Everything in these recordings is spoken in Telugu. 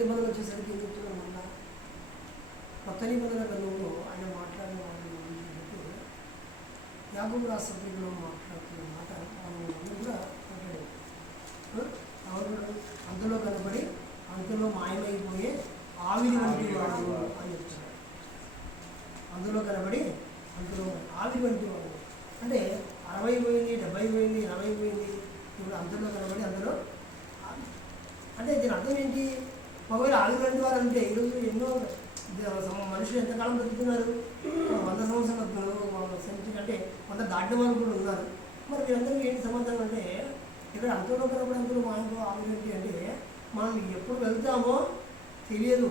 నిబంధన వచ్చేసరికి ఏం చెప్తున్నాం మళ్ళా కొత్త నిబంధన గ్రంథంలో ఆయన మాట్లాడిన వాటిని ఏంటంటే యాకోబు రాసిన పత్రికలో మాట్లాడుతున్న మాట మనం అందరూ కూడా మాట్లాడారు. అందులో కనబడి అంతలో మాయమైపోయే ఆవిరి వంటి వాడు అని చెప్తున్నాడు. అందులో కనబడి అందులో ఆవిరి వంటి వాడు అంటే 60 పోయింది, 70 పోయింది, 80 పోయింది, ఇప్పుడు అంతలో కనబడి అందులో అంటే దీని అర్థం ఏంటి? ఒకవేళ ఆవిరి వంటి వారు అంటే ఈరోజు ఎన్నో మనుషులు ఎంతకాలం బతుకుతున్నారు? 100 సంవత్సరాలు బతుకుతున్నారు, సెంచరీ అంటే 100 దాటిన వాళ్ళు కూడా ఉన్నారు. మరి వీరందరికీ ఏంటి సమాధానం అంటే ఇక్కడ అంతలో కనబడి అందులో మాకు ఆవిరి ఏంటి అంటే మనం ఎప్పుడు వెళ్తామో తెలియదు.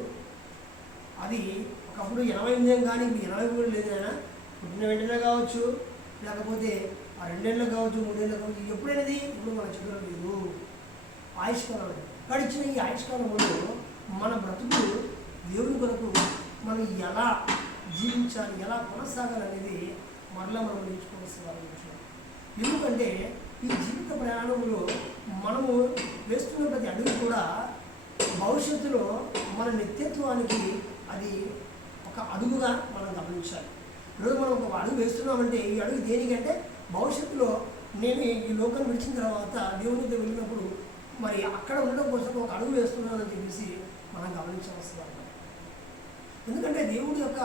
అది ఒకప్పుడు 80 కానీ ఇప్పుడు 80 కూడా లేదు. ఆయన పుట్టిన వెంటనే కావచ్చు, లేకపోతే ఆ 2 ఏళ్ళు కావచ్చు, 3 ఏళ్ళు కావచ్చు, ఎప్పుడైనది ఇప్పుడు మన చిత్రం లేదు. ఆయుష్కాలం గడిచిన ఈ ఆయుష్కాలంలో మన బ్రతుకు దేవుని కొరకు మనం ఎలా జీవించాలి, ఎలా కొనసాగాలనేది మరలా మనం నేర్చుకోవాల్సిన విషయం. ఎందుకంటే ఈ జీవిత ప్రయాణంలో మనము వేస్తున్న ప్రతి అడుగు కూడా భవిష్యత్తులో మన నిత్యత్వానికి అది ఒక అడుగుగా మనం గమనించాలి. ఈరోజు మనం ఒక అడుగు వేస్తున్నామంటే ఈ అడుగు దేనికంటే భవిష్యత్తులో నేను ఈ లోకం విడిచిన తర్వాత దేవునితో వెళ్ళినప్పుడు మరి అక్కడ ఉండడం కోసం ఒక అడుగు వేస్తున్నానని చెప్పేసి మనం గమనించవలసిన. ఎందుకంటే దేవుడి యొక్క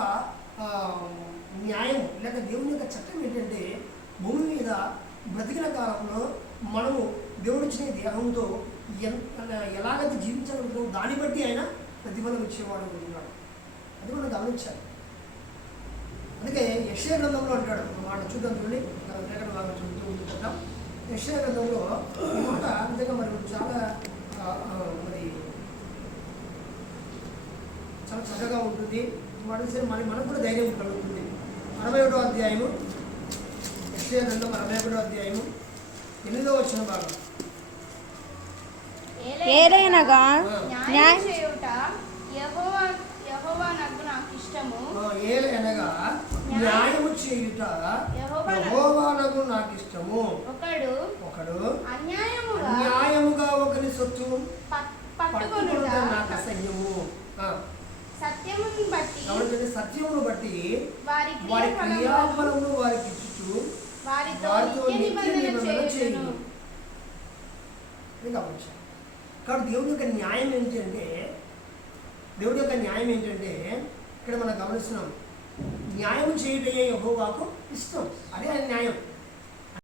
న్యాయం లేక దేవుని యొక్క చట్టం ఏంటంటే భూమి మీద బ్రతికిన కాలంలో మనము దేవుడిచ్చిన దేహంతో ఎలాగైతే జీవించగలుగుతామో దాన్ని బట్టి ఆయన ప్రతిఫలం ఇచ్చేవాడు ఉన్నాడు. అది మనం గమనించాలి. అందుకే యెషయా గ్రంథంలో అంటాడు మాట చూద్దాం, చూడండి చూద్దాం. యెషయా గ్రంథంలో ఈ మాట నిజంగా మరి చాలా చాలా చక్కగా ఉంటుంది. మాట మనకు కూడా ధైర్యం కలుగుతుంది. 61వ అధ్యాయము, యెషయా గ్రంథం 61వ అధ్యాయము 8వ వచనం భాగం. ఏలయనగా న్యాయం చేయుట యెహోవానకు నాకు ఇష్టము. ఏలయనగా న్యాయము చేయుట యెహోవానకు నాకు ఇష్టము. ఒకడు అన్యాయముగా ఒకరి సొత్తు పట్టుకొనుట నాకు అసహ్యము. సత్యమును బట్టి వారి క్రియాఫలమును వారికి ఇచ్చుచు వారితో నిబంధన చేయును. కాబట్టి దేవుడి యొక్క న్యాయం ఏంటంటే ఇక్కడ మనం గమనిస్తున్నాం, న్యాయం చేయటమే యెహోవాకు ఇష్టం. అదే ఆయన న్యాయం.